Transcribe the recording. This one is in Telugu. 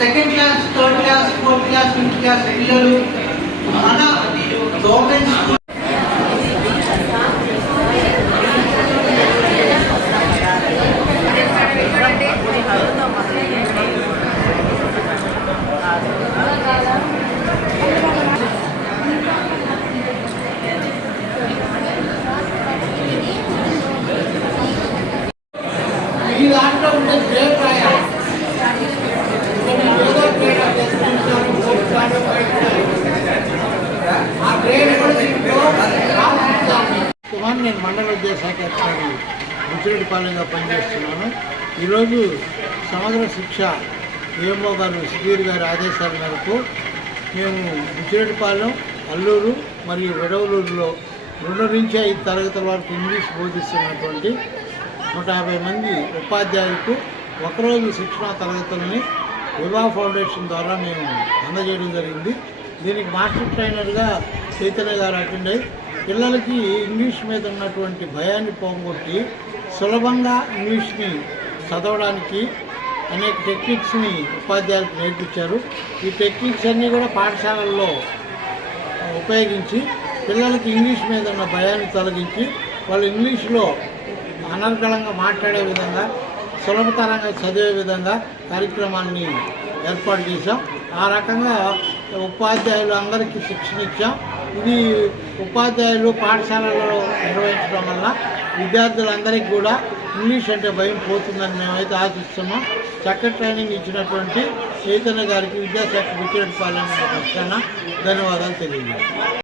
Second class third class fourth class fifth class పిల్లలు మన గవర్నమెంట్ స్కూల్. ఈ దాంట్లో ఉండే కుమార్ నేను మండల విద్యాశాఖ అధికారి ముచ్చిరెడ్డిపాలెంగా పనిచేస్తున్నాను. ఈరోజు సమగ్ర శిక్ష ఏమో గారు సుధీర్ గారి ఆదేశాల మేరకు మేము ముచ్చిరెడ్డిపాలెం అల్లూరు మరియు వెడవలూరులో రెండు నుంచి ఐదు తరగతుల వరకు ఇంగ్లీష్ బోధిస్తున్నటువంటి నూట యాభై మంది ఉపాధ్యాయులకు ఒకరోజు శిక్షణా తరగతులని వివా ఫౌండేషన్ ద్వారా మేము అందజేయడం జరిగింది. దీనికి మాస్టర్ ట్రైనర్గా చైతన్య గారు అటెండ్ అయ్యి పిల్లలకి ఇంగ్లీష్ మీద ఉన్నటువంటి భయాన్ని పోగొట్టి సులభంగా ఇంగ్లీష్ని చదవడానికి అనేక టెక్నిక్స్ని ఉపాధ్యాయులకు నేర్పించారు. ఈ టెక్నిక్స్ అన్నీ కూడా పాఠశాలల్లో ఉపయోగించి పిల్లలకి ఇంగ్లీష్ మీద ఉన్న భయాన్ని తొలగించి వాళ్ళు ఇంగ్లీష్లో అనర్గళంగా మాట్లాడే విధంగా సులభతరంగా చదివే విధంగా కార్యక్రమాన్ని ఏర్పాటు చేశాం. ఆ రకంగా ఉపాధ్యాయులు అందరికీ శిక్షణ ఇచ్చాం. ఇది ఉపాధ్యాయులు పాఠశాలలో నిర్వహించడం వల్ల విద్యార్థులందరికీ కూడా ఇంగ్లీష్ అంటే భయం పోతుందని మేమైతే ఆశిస్తున్నాం. చక్కటి ట్రైనింగ్ ఇచ్చినటువంటి చైతన్య గారికి విద్యాశాఖ విచ్చేటిపాలెం పక్షాన ధన్యవాదాలు తెలియజేస్తాం